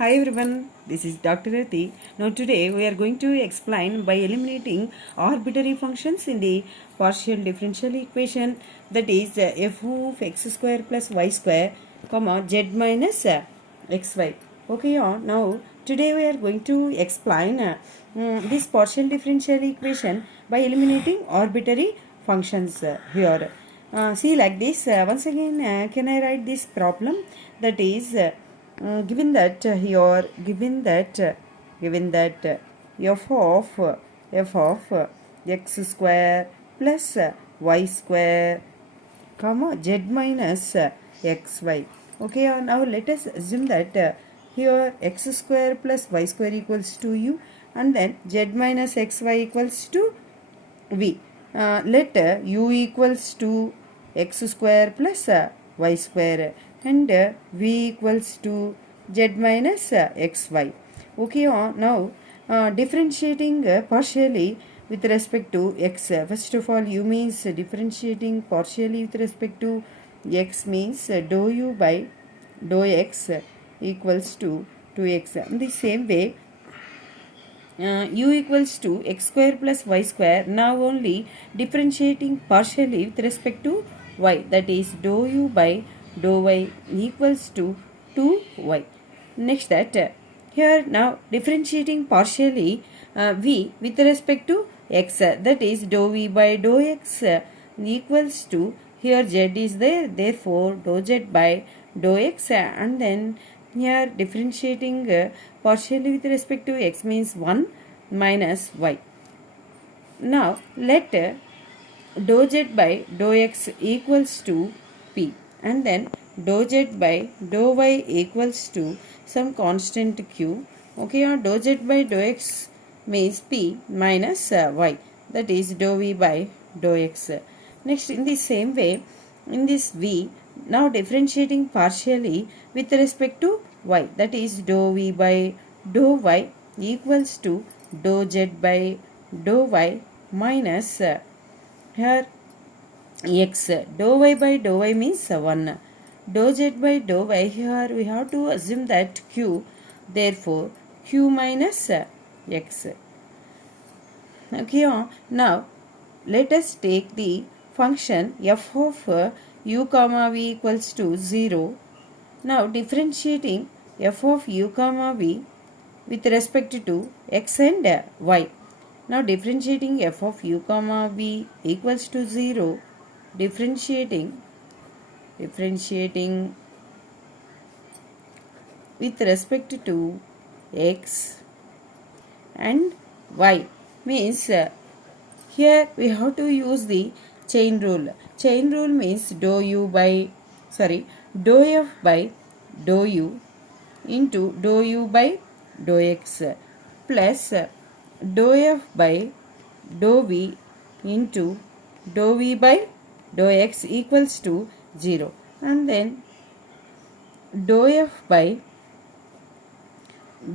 Hi everyone, this is Dr. Rati. Now today we are going to explain by eliminating arbitrary functions in the partial differential equation, that is f of x square plus y square comma z minus xy. Okay, now today we are going to explain this partial differential equation by eliminating arbitrary functions here. See like this, once again can I write this problem, that is given that here f of x square plus y square comma z minus xy. Okay, now let us assume that here x square plus y square equals to u, and then z minus xy equals to v. Let u equals to x square plus y square and v equals to z minus xy. Okay, now differentiating partially with respect to x. First of all, u means differentiating partially with respect to x means dou u by dou x equals to 2x. In the same way, u equals to x square plus y square, now only differentiating partially with respect to y, that is dou u by dou y equals to 2y. Next that here now differentiating partially v with respect to x, that is dou v by dou x equals to, here z is there, therefore dou z by dou x, and then here differentiating partially with respect to x means 1 minus y. Now let dou z by dou x equals to p, and then dou z by dou y equals to some constant q. Okay, or dou z by dou x means p minus y, that is dou v by dou x. Next, in the same way, in this v, now differentiating partially with respect to y, that is dou v by dou y equals to dou z by dou y minus here x. Dou y by dou y means 1. Dou z by dou y, here we have to assume that q, therefore q minus x. Okay, now let us take the function f of u comma v equals to 0. Now differentiating f of u comma v with respect to x and y. Now differentiating f of u comma v equals to 0, differentiating with respect to x and y means here we have to use the chain rule. Chain rule means dou f by dou u into dou u by dou x plus dou f by dou v into dou v by dou x equals to 0, and then dou f by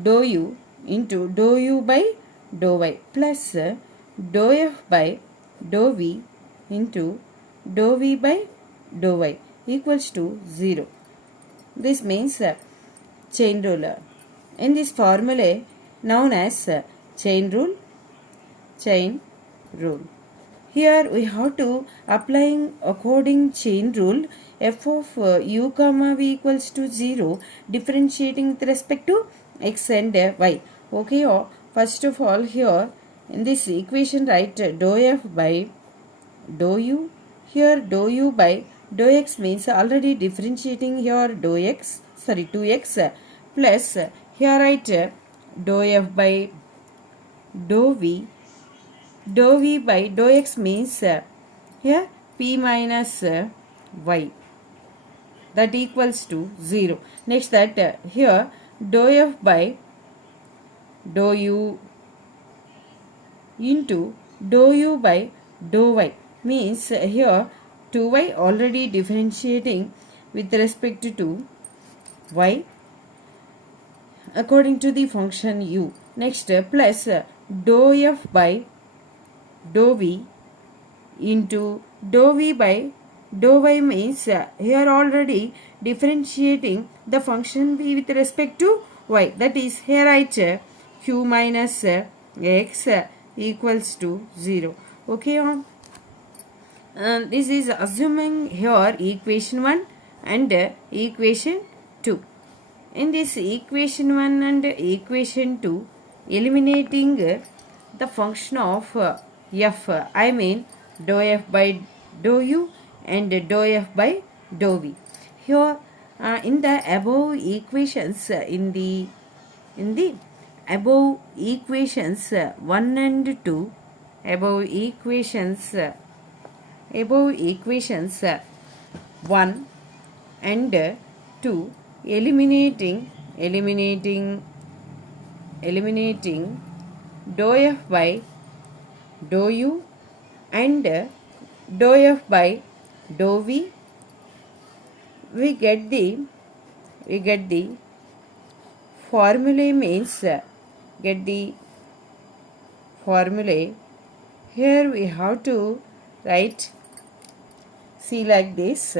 dou u into dou u by dou y plus dou f by dou v into dou v by dou y equals to 0. This means chain rule. In this formula known as chain rule. Here we have to applying according chain rule f of u comma v equals to 0, differentiating with respect to x and y. Okay, first of all here in this equation write dou f by dou u. Here dou u by dou x means already differentiating here 2x plus here write dou f by dou v. Dou v by dou x means here p minus y, that equals to 0. Next that here dou f by dou u into dou u by dou y means here 2y already differentiating with respect to y according to the function u. Next plus dou f by dou v into dou v by dou y means here already differentiating the function be with respect to y. That is, here write q minus x equals to 0. Okay, this is assuming here equation 1 and equation 2. In this equation 1 and equation 2, eliminating the function of f, I mean dou f by dou u and dou f by dou v. Here in the above equations, in the above equations 1 and 2, above equations 1 and 2, eliminating dou f by dou u and dou f by dou v, we get the formulae, means get the formulae. Here we have to write, see like this,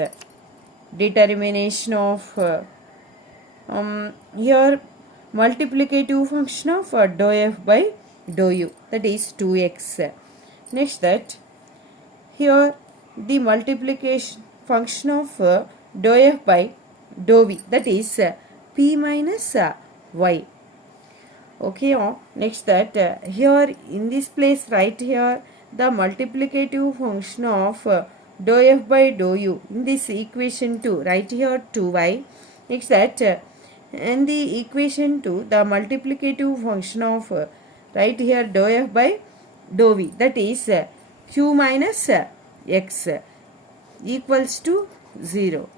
determination of here multiplicative function of dou f by dou u, that is 2x. Next, that here the multiplication function of dou f by dou v, that is p minus y. Okay, next, that here in this place write here the multiplicative function of dou f by dou u in this equation 2, write here 2y. Next, that in the equation 2 the multiplicative function of write here dou f by dou v, that is q minus x equals to 0.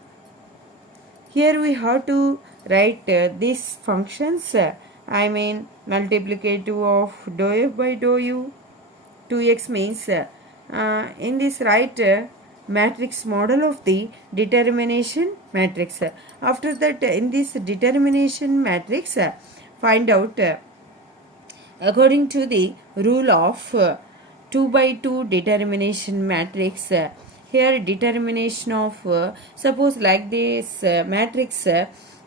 Here we have to write these functions, I mean multiplicative of dou f by dou u, 2x means in this write matrix model of the determination matrix. After that, in this determination matrix, find out according to the rule of 2 by 2 determination matrix. Here determination of suppose like this matrix,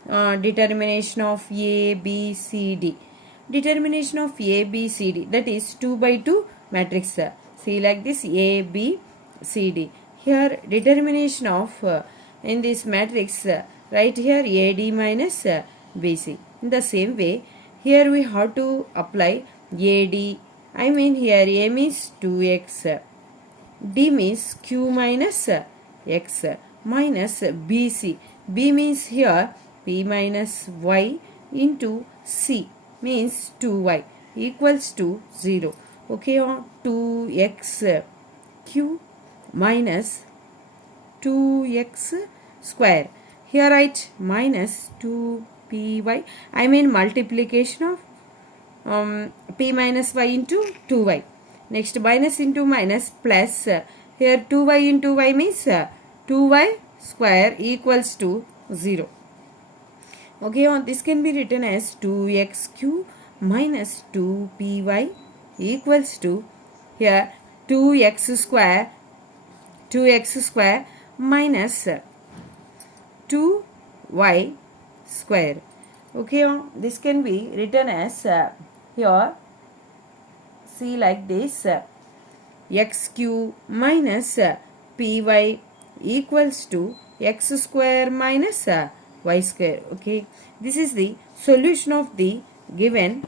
determination of A, B, C, D. Determination of A, B, C, D, that is 2 by 2 matrix. See like this, A, B, C, D. Here determination of in this matrix, write here AD minus BC. In the same way, here we have to apply AD. I mean here A means 2x, D means q minus x minus BC. B means here p minus y into c means 2y equals to 0. Okay, 2x q minus 2x square. Here write minus 2py, I mean multiplication of p minus y into 2y. Next, minus into minus plus, here 2y into y means 2y square equals to 0. Okay, this can be written as 2xq minus 2py equals to here 2x square minus 2y square. Okay, this can be written as here, see like this, xq minus py equals to x square minus y square. Okay, this is the solution of the given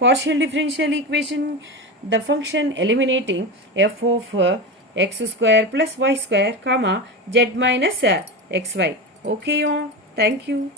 partial differential equation. The function eliminating f of x square plus y square comma z minus xy. Okay, thank you.